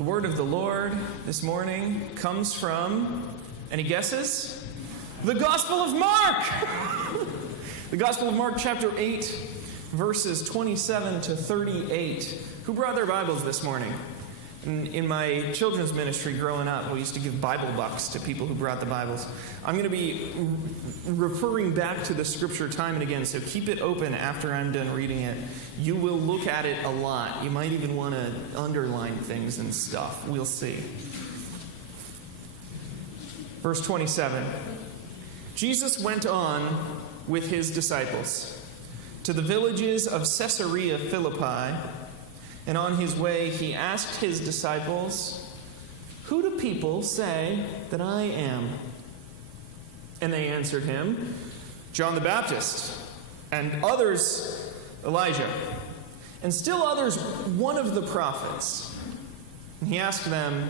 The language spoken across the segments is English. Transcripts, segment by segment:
The word of the Lord this morning comes from, any guesses? The Gospel of Mark! The Gospel of Mark, chapter 8, verses 27 to 38. Who brought their Bibles this morning? In my children's ministry growing up, we used to give Bible bucks to people who brought the Bibles. I'm going to be referring back to the scripture time and again, so keep it open after I'm done reading it. You will look at it a lot. You might even want to underline things and stuff. We'll see. Verse 27. Jesus went on with his disciples to the villages of Caesarea Philippi, and on his way he asked his disciples, "Who do people say that I am?" And they answered him, "John the Baptist, and others Elijah, and still others one of the prophets." And he asked them,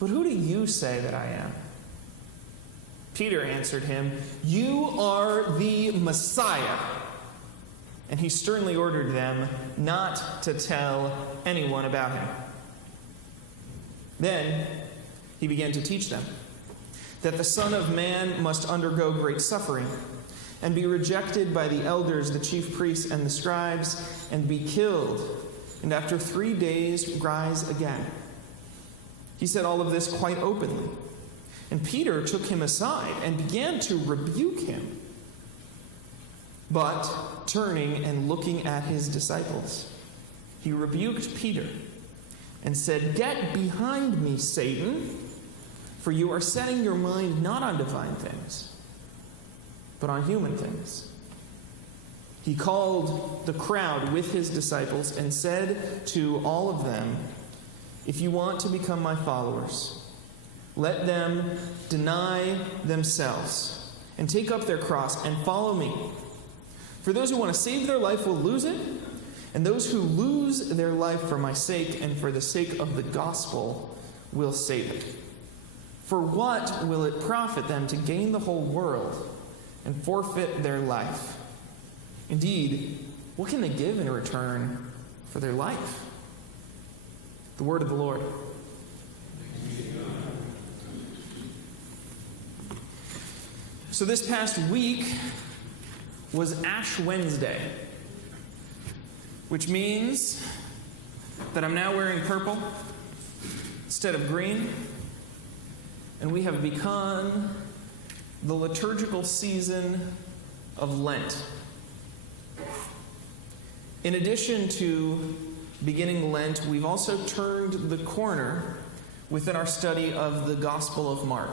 "But who do you say that I am?" Peter answered him, "You are the Messiah." And he sternly ordered them not to tell anyone about him. Then he began to teach them that the Son of Man must undergo great suffering and be rejected by the elders, the chief priests, and the scribes, and be killed, and after 3 days rise again. He said all of this quite openly. And Peter took him aside and began to rebuke him. But, turning and looking at his disciples, he rebuked Peter and said, "Get behind me, Satan, for you are setting your mind not on divine things, but on human things." He called the crowd with his disciples and said to all of them, "If you want to become my followers, let them deny themselves and take up their cross and follow me. For those who want to save their life will lose it, and those who lose their life for my sake and for the sake of the gospel will save it. For what will it profit them to gain the whole world and forfeit their life? Indeed, what can they give in return for their life?" The word of the Lord. So this past week was Ash Wednesday, which means that I'm now wearing purple instead of green, and we have begun the liturgical season of Lent. In addition to beginning Lent, we've also turned the corner within our study of the Gospel of Mark.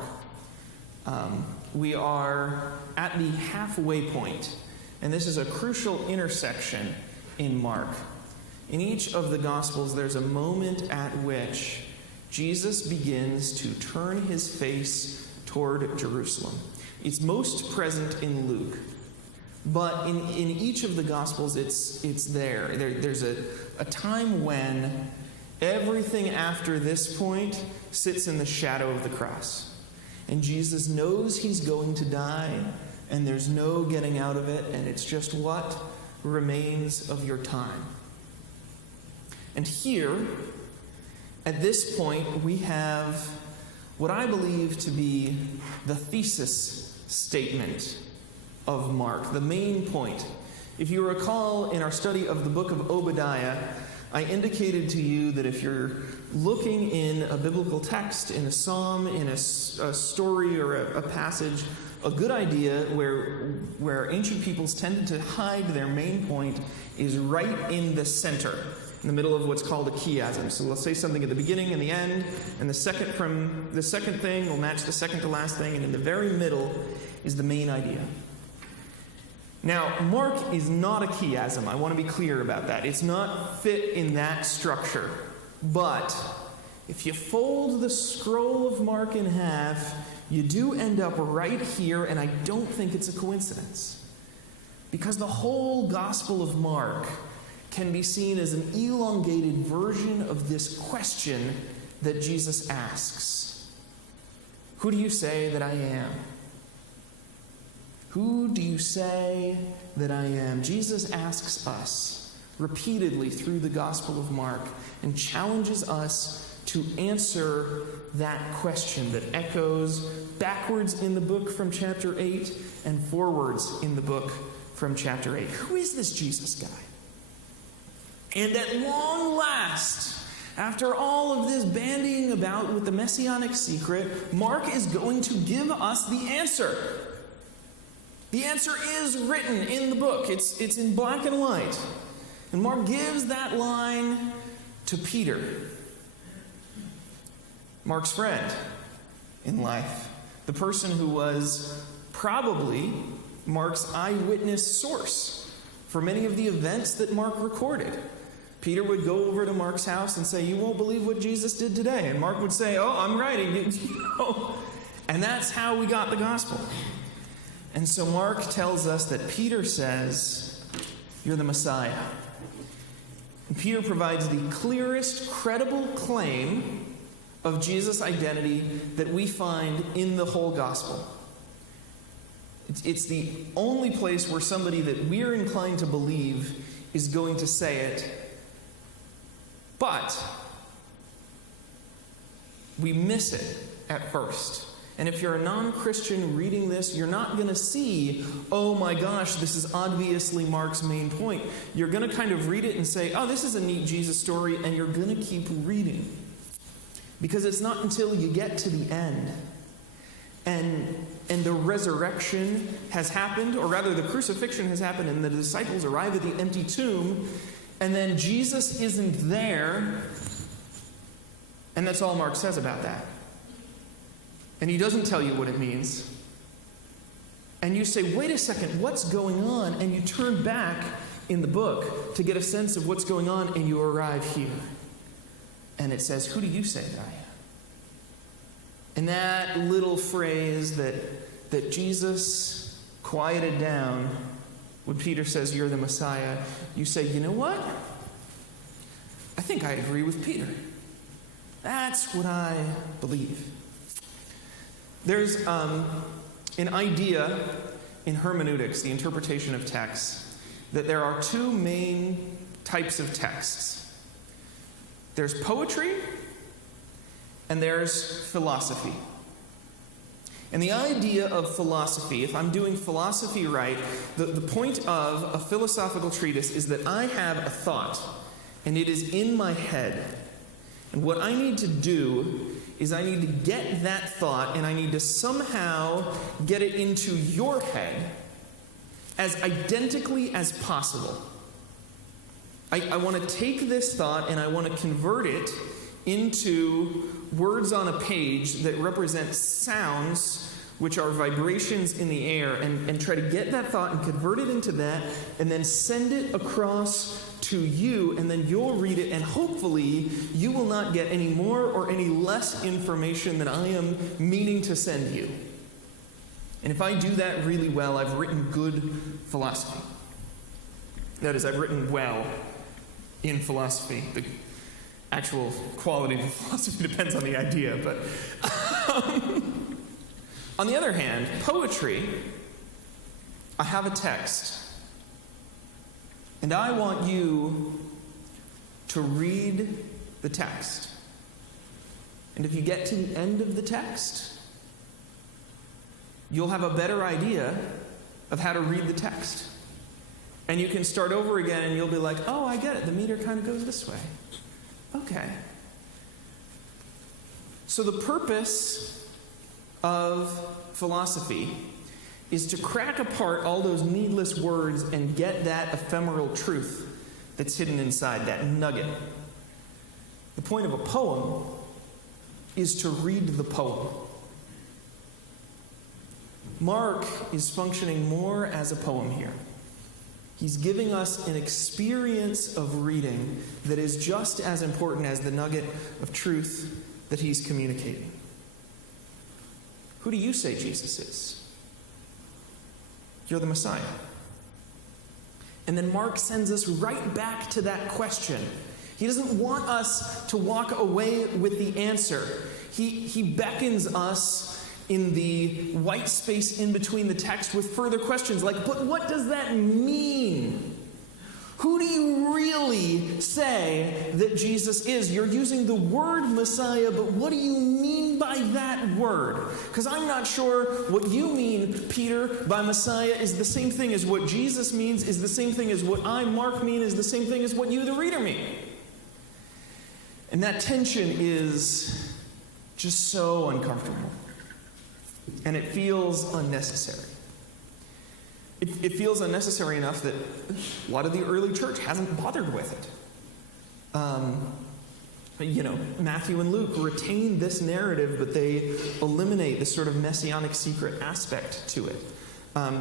We are at the halfway point, and this is a crucial intersection in Mark. In each of the Gospels, there's a moment at which Jesus begins to turn his face toward Jerusalem. It's most present in Luke, but in each of the Gospels, it's there. There's a time when everything after this point sits in the shadow of the cross. And Jesus knows he's going to die, and there's no getting out of it, and it's just what remains of your time. And here, at this point, we have what I believe to be the thesis statement of Mark, the main point. If you recall, in our study of the book of Obadiah, I indicated to you that if you're looking in a biblical text, in a psalm, in a story or a passage, a good idea where ancient peoples tended to hide their main point is right in the center, in the middle of what's called a chiasm. So let's say something at the beginning and the end, and the second thing will match the second to last thing, and in the very middle is the main idea. Now, Mark is not a chiasm. I want to be clear about that. It's not fit in that structure. But if you fold the scroll of Mark in half, you do end up right here, and I don't think it's a coincidence. Because the whole Gospel of Mark can be seen as an elongated version of this question that Jesus asks. Who do you say that I am? Who do you say that I am? Jesus asks us repeatedly through the Gospel of Mark and challenges us to answer that question that echoes backwards in the book from chapter 8 and forwards in the book from chapter 8. Who is this Jesus guy? And at long last, after all of this bandying about with the messianic secret, Mark is going to give us the answer. The answer is written in the book. It's in black and white. And Mark gives that line to Peter, Mark's friend in life, the person who was probably Mark's eyewitness source for many of the events that Mark recorded. Peter would go over to Mark's house and say, "You won't believe what Jesus did today." And Mark would say, "Oh, I'm writing it." And that's how we got the gospel. And so Mark tells us that Peter says, "You're the Messiah." And Peter provides the clearest, credible claim of Jesus' identity that we find in the whole gospel. It's the only place where somebody that we're inclined to believe is going to say it. But we miss it at first. And if you're a non-Christian reading this, you're not going to see, "Oh my gosh, this is obviously Mark's main point." You're going to kind of read it and say, "Oh, this is a neat Jesus story," and you're going to keep reading. Because it's not until you get to the end and the resurrection has happened, or rather the crucifixion has happened, and the disciples arrive at the empty tomb, and then Jesus isn't there, and that's all Mark says about that. And he doesn't tell you what it means. And you say, "Wait a second, what's going on?" And you turn back in the book to get a sense of what's going on, and you arrive here. And it says, "Who do you say that I am?" And that little phrase that Jesus quieted down when Peter says, "You're the Messiah," you say, "You know what? I think I agree with Peter. That's what I believe." There's an idea in hermeneutics, the interpretation of texts, that there are two main types of texts. There's poetry and there's philosophy. And the idea of philosophy, if I'm doing philosophy right, the point of a philosophical treatise is that I have a thought, and it is in my head. And what I need to do is I need to get that thought, and I need to somehow get it into your head as identically as possible. I want to take this thought and I want to convert it into words on a page that represent sounds, which are vibrations in the air, and try to get that thought and convert it into that, and then send it across to you, and then you'll read it, and hopefully you will not get any more or any less information than I am meaning to send you. And if I do that really well, I've written good philosophy. That is, I've written well in philosophy. The actual quality of the philosophy depends on the idea, but on the other hand, poetry, I have a text, and I want you to read the text. And if you get to the end of the text, you'll have a better idea of how to read the text. And you can start over again and you'll be like, "Oh, I get it. The meter kind of goes this way. Okay." So the purpose of philosophy is to crack apart all those needless words and get that ephemeral truth that's hidden inside, that nugget. The point of a poem is to read the poem. Mark is functioning more as a poem here. He's giving us an experience of reading that is just as important as the nugget of truth that he's communicating. Who do you say Jesus is? You're the Messiah. And then Mark sends us right back to that question. He doesn't want us to walk away with the answer. He beckons us in the white space in between the text with further questions like, "But what does that mean? Who do you really say that Jesus is. You're using the word Messiah, but what do you mean by that word? Because I'm not sure what you mean, Peter, by Messiah is the same thing as what Jesus means, is the same thing as what I, Mark, mean, is the same thing as what you, the reader, mean. And that tension is just so uncomfortable. And it feels unnecessary. It feels unnecessary enough that a lot of the early church hasn't bothered with it. Matthew and Luke retain this narrative, but they eliminate this sort of messianic secret aspect to it.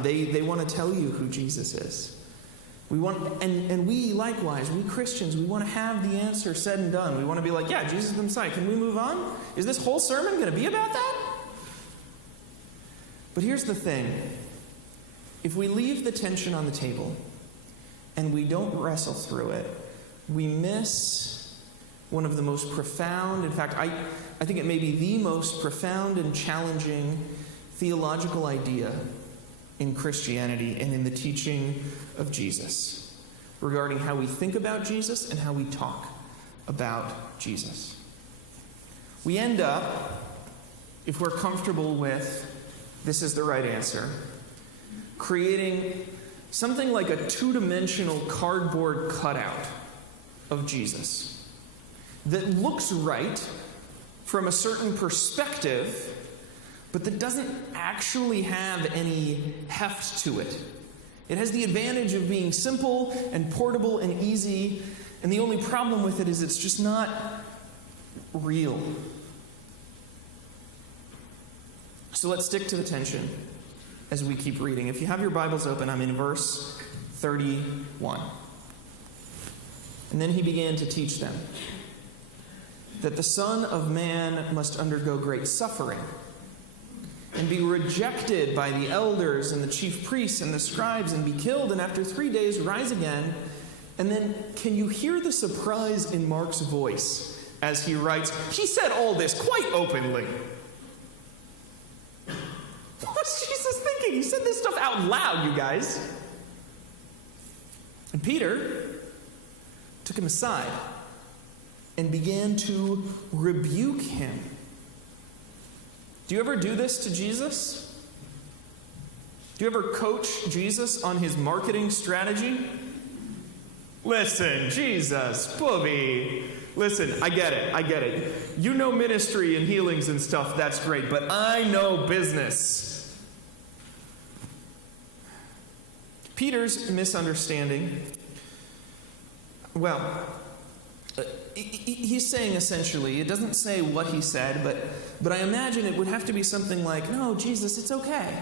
They want to tell you who Jesus is. We want, and we likewise, we Christians, we want to have the answer said and done. We want to be like, yeah, Jesus is the Messiah. Can we move on? Is this whole sermon going to be about that? But here's the thing. If we leave the tension on the table and we don't wrestle through it, we miss one of the most profound, in fact, I think it may be the most profound and challenging theological idea in Christianity and in the teaching of Jesus regarding how we think about Jesus and how we talk about Jesus. We end up, if we're comfortable with this is the right answer, creating something like a two-dimensional cardboard cutout of Jesus that looks right from a certain perspective, but that doesn't actually have any heft to it. It has the advantage of being simple and portable and easy, and the only problem with it is it's just not real. So let's stick to the tension as we keep reading. If you have your Bibles open, I'm in verse 31. And then he began to teach them that the Son of Man must undergo great suffering and be rejected by the elders and the chief priests and the scribes and be killed, and after 3 days rise again. And then, can you hear the surprise in Mark's voice as he writes, he said all this quite openly. What's Jesus thinking? He said this stuff out loud, you guys. And Peter took him aside and began to rebuke him. Do you ever do this to Jesus? Do you ever coach Jesus on his marketing strategy? Listen, Jesus, Bobby. Listen, I get it. You know ministry and healings and stuff, that's great, but I know business. Peter's misunderstanding, he's saying essentially, it doesn't say what he said, but I imagine it would have to be something like, no, Jesus, it's okay.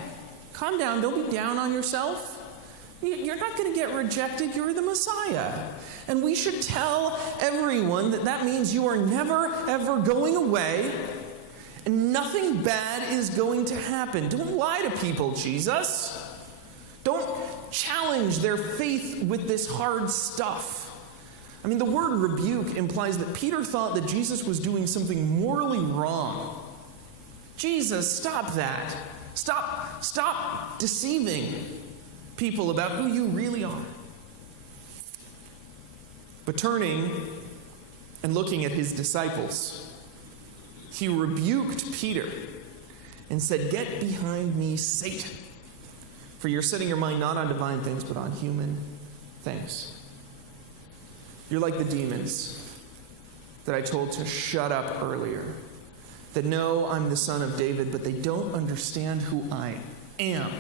Calm down, don't be down on yourself. You're not going to get rejected, you're the Messiah. And we should tell everyone that means you are never, ever going away, and nothing bad is going to happen. Don't lie to people, Jesus. Don't challenge their faith with this hard stuff. I mean, the word rebuke implies that Peter thought that Jesus was doing something morally wrong. Jesus, stop that. Stop deceiving people about who you really are. But turning and looking at his disciples, he rebuked Peter and said, "Get behind me, Satan, for you're setting your mind not on divine things, but on human things." You're like the demons that I told to shut up earlier, that know I'm the son of David, but they don't understand who I am.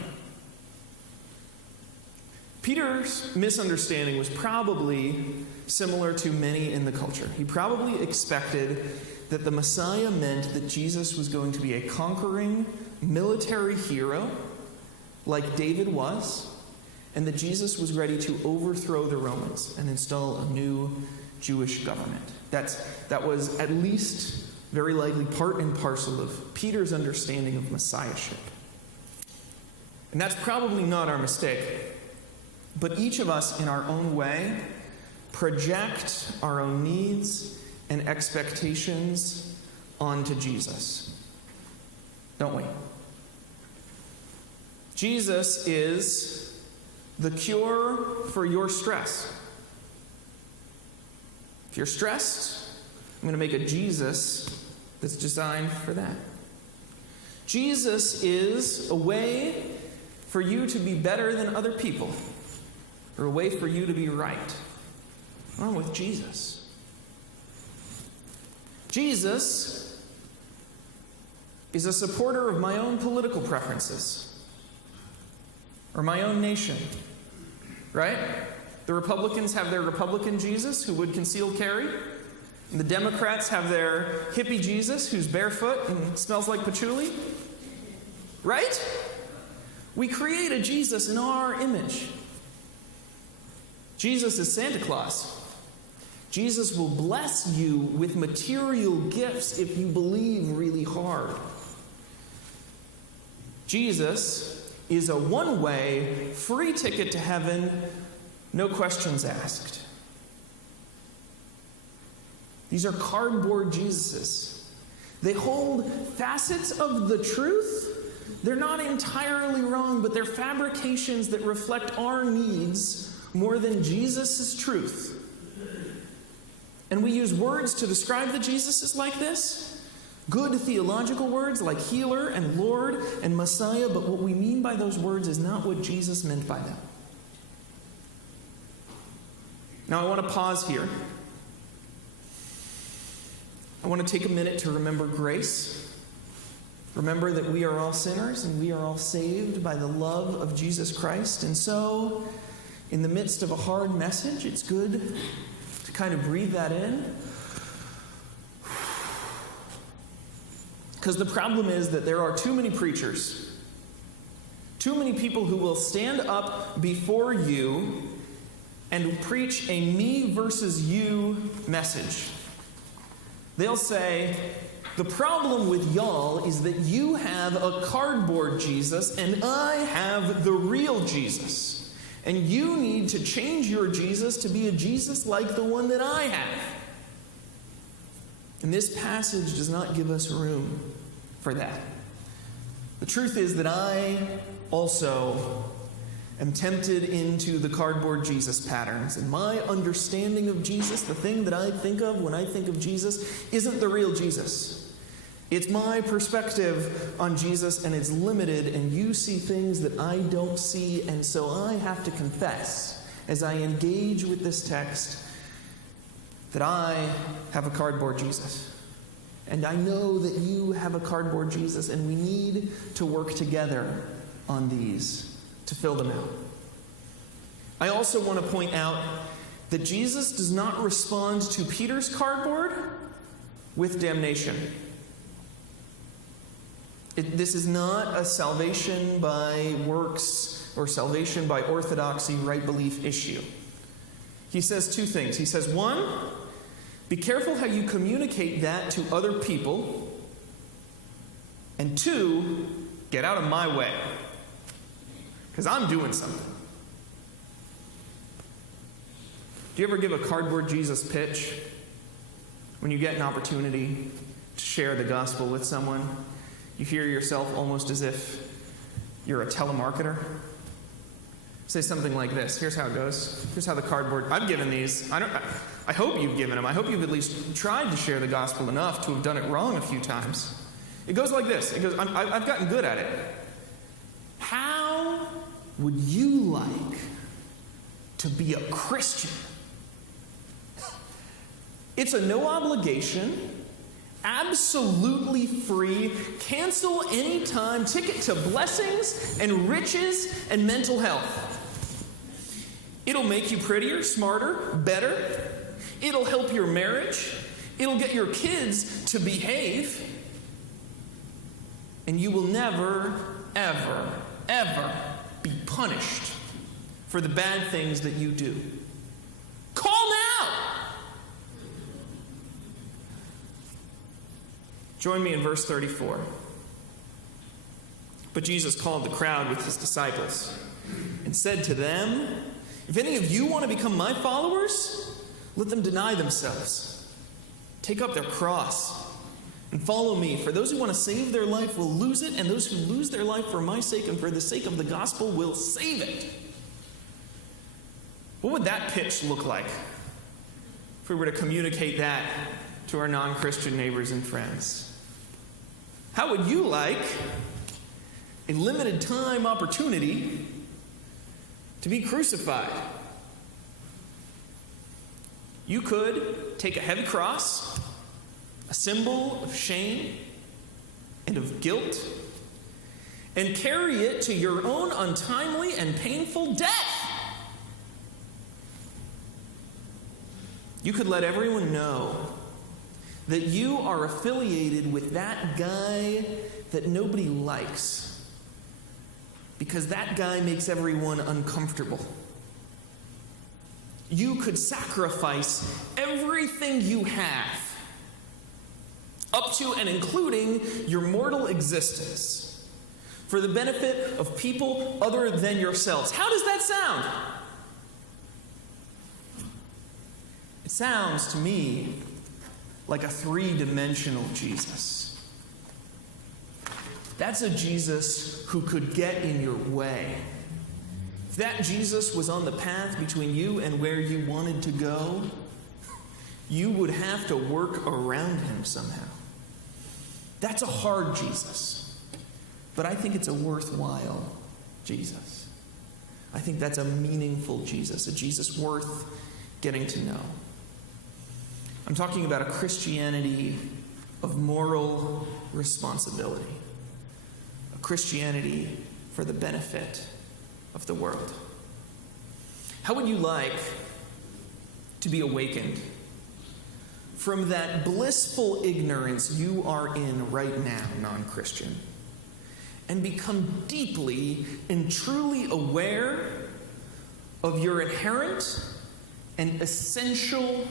Peter's misunderstanding was probably similar to many in the culture. He probably expected that the Messiah meant that Jesus was going to be a conquering military hero, like David was, and that Jesus was ready to overthrow the Romans and install a new Jewish government. That was at least very likely part and parcel of Peter's understanding of messiahship. And that's probably not our mistake. But each of us, in our own way, project our own needs and expectations onto Jesus. Don't we? Jesus is the cure for your stress. If you're stressed, I'm going to make a Jesus that's designed for that. Jesus is a way for you to be better than other people, or a way for you to be right. What's wrong with Jesus? Jesus is a supporter of my own political preferences, or my own nation, right? The Republicans have their Republican Jesus who would conceal carry. And the Democrats have their hippie Jesus who's barefoot and smells like patchouli. Right? We create a Jesus in our image. Jesus is Santa Claus. Jesus will bless you with material gifts if you believe really hard. Jesus is a one-way, free ticket to heaven, no questions asked. These are cardboard Jesuses. They hold facets of the truth. They're not entirely wrong, but they're fabrications that reflect our needs more than Jesus' truth. And we use words to describe the Jesuses like this. Good theological words like healer and Lord and Messiah, but what we mean by those words is not what Jesus meant by them. Now I want to pause here. I want to take a minute to remember grace. Remember that we are all sinners and we are all saved by the love of Jesus Christ. And so, in the midst of a hard message, it's good to kind of breathe that in. Because the problem is that there are too many preachers, too many people who will stand up before you and preach a me versus you message. They'll say, the problem with y'all is that you have a cardboard Jesus and I have the real Jesus. And you need to change your Jesus to be a Jesus like the one that I have. And this passage does not give us room for that. The truth is that I also am tempted into the cardboard Jesus patterns. And my understanding of Jesus, the thing that I think of when I think of Jesus, isn't the real Jesus. It's my perspective on Jesus, and it's limited, and you see things that I don't see, and so I have to confess, as I engage with this text, that I have a cardboard Jesus. And I know that you have a cardboard Jesus, and we need to work together on these to fill them out. I also want to point out that Jesus does not respond to Peter's cardboard with damnation. This is not a salvation by works or salvation by orthodoxy, right belief issue. He says two things. He says, one, be careful how you communicate that to other people. And two, get out of my way. Because I'm doing something. Do you ever give a cardboard Jesus pitch when you get an opportunity to share the gospel with someone? You hear yourself almost as if you're a telemarketer. Say something like this. Here's how it goes. Here's how the cardboard... I've given these. I hope you've given them. I hope you've at least tried to share the gospel enough to have done it wrong a few times. It goes like this. It goes, I've gotten good at it. How would you like to be a Christian? It's a no obligation, absolutely free, cancel anytime ticket to blessings and riches and mental health. It'll make you prettier, smarter, better. It'll help your marriage. It'll get your kids to behave. And you will never, ever, ever be punished for the bad things that you do. Call now! Join me in verse 34. But Jesus called the crowd with his disciples and said to them, if any of you want to become my followers, let them deny themselves. Take up their cross and follow me. For those who want to save their life will lose it, and those who lose their life for my sake and for the sake of the gospel will save it. What would that pitch look like if we were to communicate that to our non-Christian neighbors and friends? How would you like a limited time opportunity to be crucified? You could take a heavy cross, a symbol of shame and of guilt, and carry it to your own untimely and painful death. You could let everyone know that you are affiliated with that guy that nobody likes, because that guy makes everyone uncomfortable. You could sacrifice everything you have, up to and including your mortal existence, for the benefit of people other than yourselves. How does that sound? It sounds to me like a three-dimensional Jesus. That's a Jesus who could get in your way. If that Jesus was on the path between you and where you wanted to go, you would have to work around him somehow. That's a hard Jesus, but I think it's a worthwhile Jesus. I think that's a meaningful Jesus, a Jesus worth getting to know. I'm talking about a Christianity of moral responsibility, a Christianity for the benefit of the world. How would you like to be awakened from that blissful ignorance you are in right now, non-Christian, and become deeply and truly aware of your inherent and essential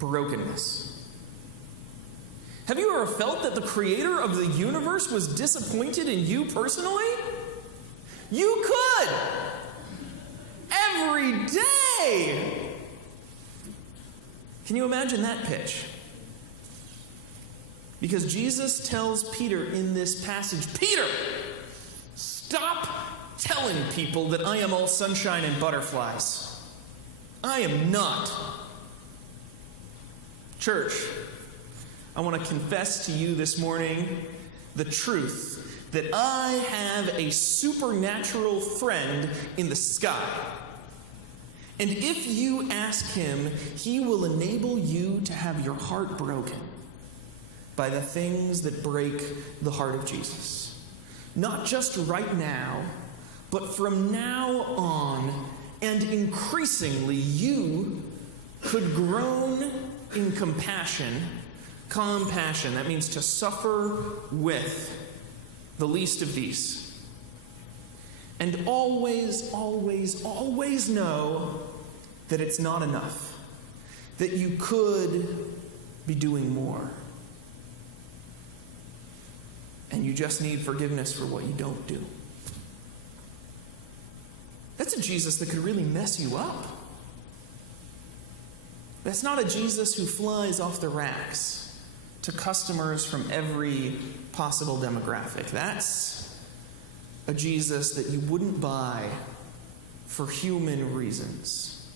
brokenness? Have you ever felt that the creator of the universe was disappointed in you personally? You could! Every day! Can you imagine that pitch? Because Jesus tells Peter in this passage, Peter, stop telling people that I am all sunshine and butterflies. I am not. Church, I want to confess to you this morning the truth that I have a supernatural friend in the sky. And if you ask him, he will enable you to have your heart broken by the things that break the heart of Jesus. Not just right now, but from now on, and increasingly, you could groan in compassion. Compassion, that means to suffer with the least of these. And always, always, always know that it's not enough. That you could be doing more. And you just need forgiveness for what you don't do. That's a Jesus that could really mess you up. That's not a Jesus who flies off the racks to customers from every possible demographic. That's a Jesus that you wouldn't buy for human reasons.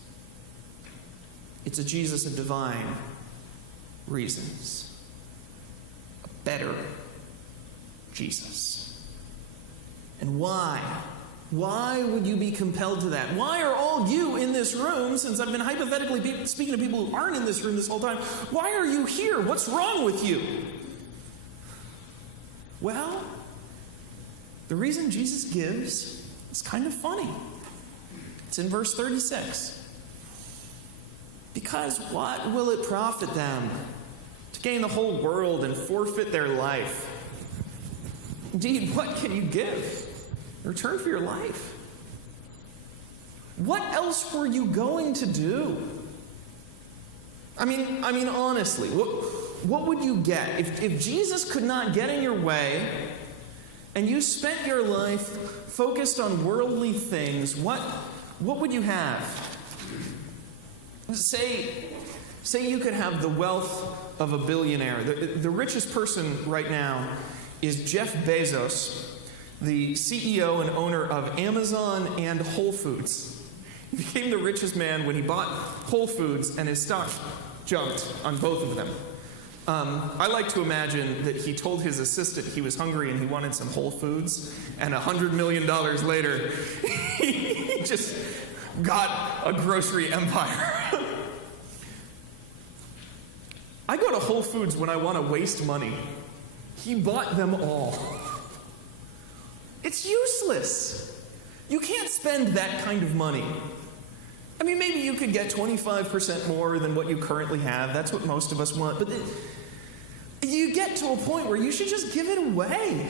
It's a Jesus of divine reasons. A better Jesus. And why? Why would you be compelled to that? Why are all you in this room, since I've been hypothetically speaking to people who aren't in this room this whole time, why are you here? What's wrong with you? Well, the reason Jesus gives is kind of funny. It's in verse 36. Because what will it profit them to gain the whole world and forfeit their life? Indeed, what can you give in return for your life? What else were you going to do? I mean, honestly, what would you get? If Jesus could not get in your way and you spent your life focused on worldly things, what would you have? Say you could have the wealth of a billionaire. The richest person right now is Jeff Bezos, the CEO and owner of Amazon and Whole Foods. He became the richest man when he bought Whole Foods, and his stock jumped on both of them. I like to imagine that he told his assistant he was hungry and he wanted some Whole Foods, and $100 million later, he just got a grocery empire. I go to Whole Foods when I want to waste money. He bought them all. It's useless. You can't spend that kind of money. I mean, maybe you could get 25% more than what you currently have. That's what most of us want. But you get to a point where you should just give it away.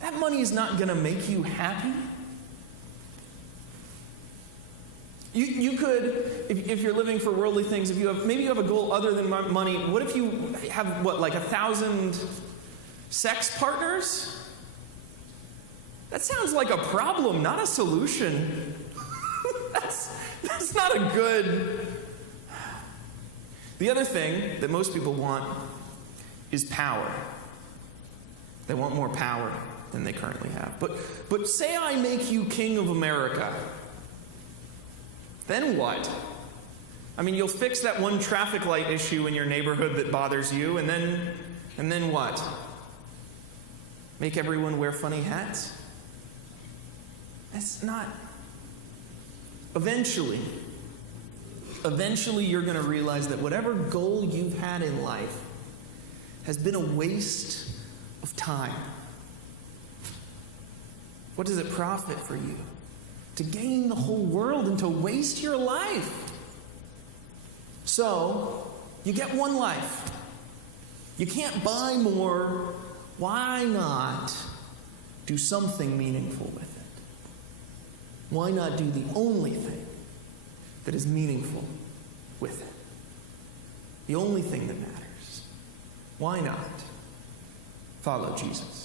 That money is not going to make you happy. You could, if you're living for worldly things, maybe you have a goal other than money. What if you have, like 1,000 sex partners? That sounds like a problem, not a solution. That's not a good... The other thing that most people want is power. They want more power than they currently have. But say I make you king of America. Then what? I mean, you'll fix that one traffic light issue in your neighborhood that bothers you, and then what? Make everyone wear funny hats? That's not... Eventually you're going to realize that whatever goal you've had in life has been a waste of time. What does it profit for you to gain the whole world and to waste your life? So, you get one life. You can't buy more. Why not do something meaningful with it? Why not do the only thing that is meaningful with it? The only thing that matters. Why not follow Jesus?